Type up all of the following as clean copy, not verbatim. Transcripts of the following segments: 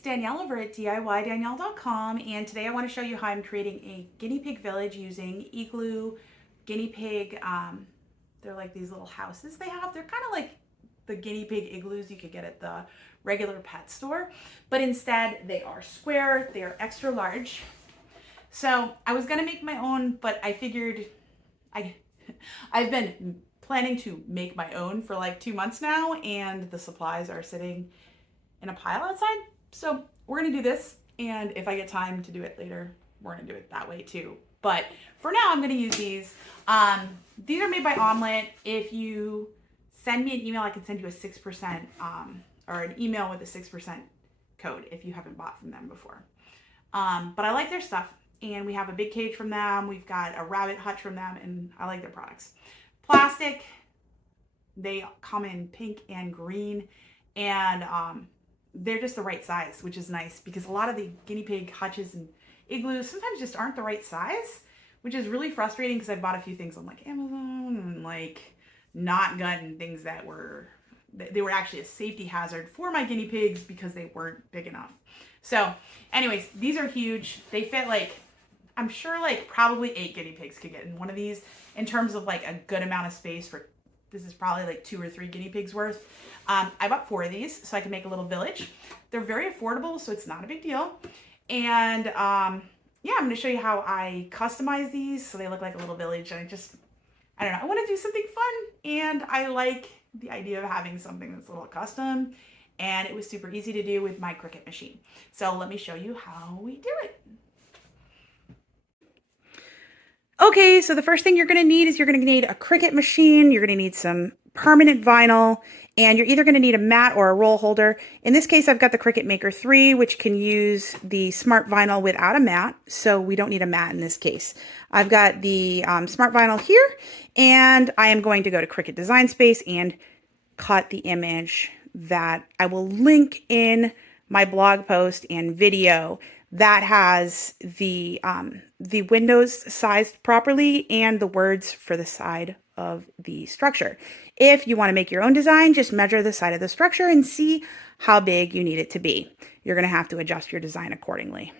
it's Danielle over at 𝐯𝐢𝐤𝐤.com, and today I want to show you how I'm creating a guinea pig village using Igloo guinea pig. They're like these little houses they have. They're kind of like the guinea pig igloos you could get at the regular pet store, but instead they are square, they are extra large. So I was gonna make my own, but I figured I've been planning to make my own for like 2 months now, and the supplies are sitting in a pile outside. So we're gonna do this, and if I get time to do it later, we're gonna do it that way too. But for now, I'm gonna use these. These are made by Omelette. If you send me an email, I can send you a 6% or an email with a 6% code if you haven't bought from them before. But I like their stuff, and we have a big cage from them. We've got a rabbit hutch from them, and I like their products. Plastic, they come in pink and green, and they're just the right size, which is nice because a lot of the guinea pig hutches and igloos sometimes just aren't the right size, which is really frustrating because I bought a few things on like Amazon and like not gotten things that were actually a safety hazard for my guinea pigs because they weren't big enough. So anyways, these are huge. They fit like, I'm sure like probably 8 guinea pigs could get in one of these in terms of like a good amount of space for, this is probably like 2 or 3 guinea pigs worth. I bought 4 of these so I can make a little village. They're very affordable, so it's not a big deal. And yeah, I'm going to show you how I customize these so they look like a little village. And I don't know, I want to do something fun, and I like the idea of having something that's a little custom, and it was super easy to do with my Cricut machine. So let me show you how we do it. Okay, so the first thing you're going to need is you're going to need a Cricut machine. You're going to need some permanent vinyl, and you're either going to need a mat or a roll holder. In this case, I've got the Cricut Maker 3, which can use the smart vinyl without a mat, so we don't need a mat in this case. I've got the smart vinyl here, and I am going to go to Cricut Design Space and cut the image that I will link in my blog post and video that has the windows sized properly and the words for the side of the structure. If you want to make your own design, just measure the side of the structure and see how big you need it to be. You're going to have to adjust your design accordingly.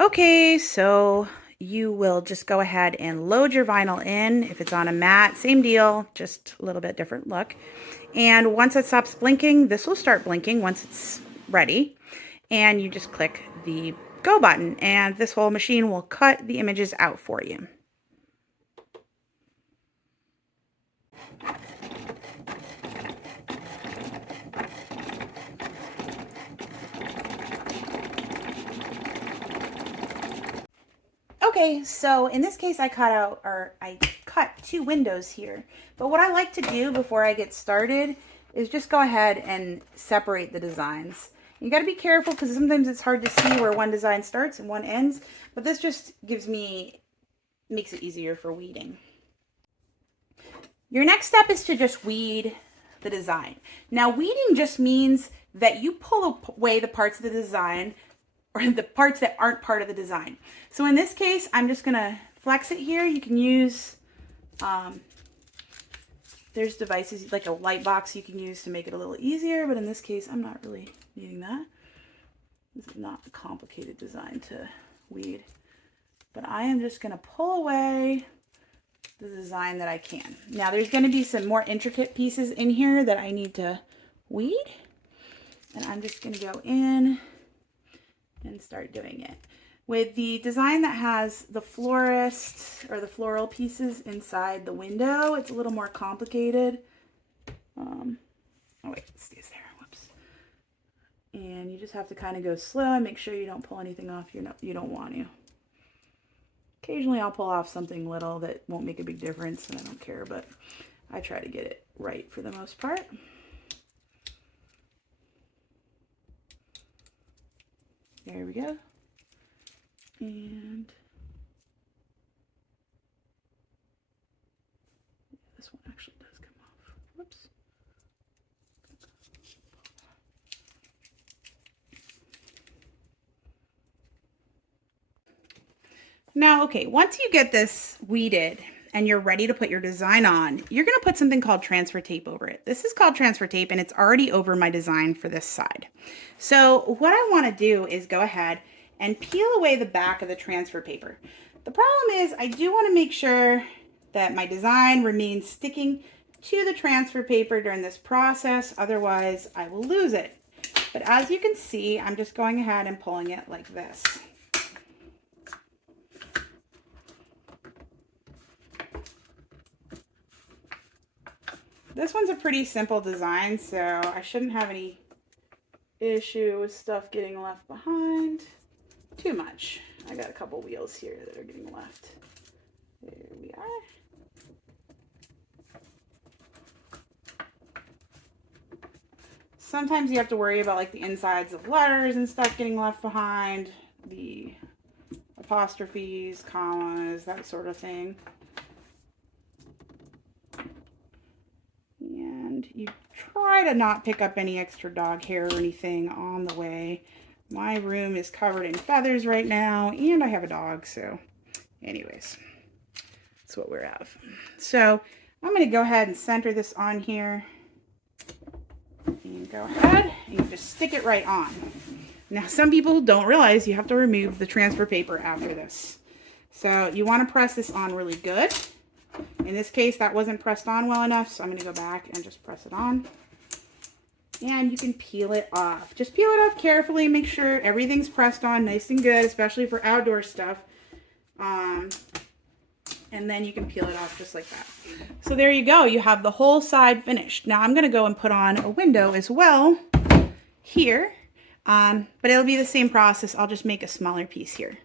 Okay, so you will just go ahead and load your vinyl in. If it's on a mat, same deal, just a little bit different look. And once it stops blinking, this will start blinking once it's ready. And you just click the go button, and this whole machine will cut the images out for you. Okay, so in this case I cut 2 windows here, but what I like to do before I get started is just go ahead and separate the designs. You got to be careful because sometimes it's hard to see where one design starts and one ends, but this just makes it easier for weeding. Your next step is to just weed the design. Now, weeding just means that you pull away the parts of the design or the parts that aren't part of the design. So in this case, I'm just gonna flex it here. You can use, there's devices like a light box you can use to make it a little easier, but in this case, I'm not really needing that. This is not a complicated design to weed, but I am just gonna pull away the design that I can. Now there's gonna be some more intricate pieces in here that I need to weed, and I'm just gonna go in and start doing it. With the design that has the florist or the floral pieces inside the window, it's a little more complicated. Oh wait, it stays there, whoops. And you just have to kind of go slow and make sure you don't pull anything off you don't want to. Occasionally I'll pull off something little that won't make a big difference, and I don't care, but I try to get it right for the most part. There we go. And this one actually does come off. Whoops. Now, okay, once you get this weeded and you're ready to put your design on, you're going to put something called transfer tape over it. This is called transfer tape, and it's already over my design for this side. So what I want to do is go ahead and peel away the back of the transfer paper. The problem is I do want to make sure that my design remains sticking to the transfer paper during this process, otherwise I will lose it. But as you can see, I'm just going ahead and pulling it like this. This one's a pretty simple design, so I shouldn't have any issue with stuff getting left behind too much. I got a couple wheels here that are getting left. There we are. Sometimes you have to worry about like the insides of letters and stuff getting left behind, the apostrophes, commas, that sort of thing. And you try to not pick up any extra dog hair or anything on the way. My room is covered in feathers right now, and I have a dog, so anyways, that's what we're at. So I'm going to go ahead and center this on here. And go ahead and just stick it right on. Now, some people don't realize you have to remove the transfer paper after this. So you want to press this on really good. In this case, that wasn't pressed on well enough, so I'm going to go back and just press it on. And you can peel it off. Just peel it off carefully. Make sure everything's pressed on nice and good, especially for outdoor stuff. And then you can peel it off just like that. So there you go. You have the whole side finished. Now I'm going to go and put on a window as well here. But it'll be the same process. I'll just make a smaller piece here.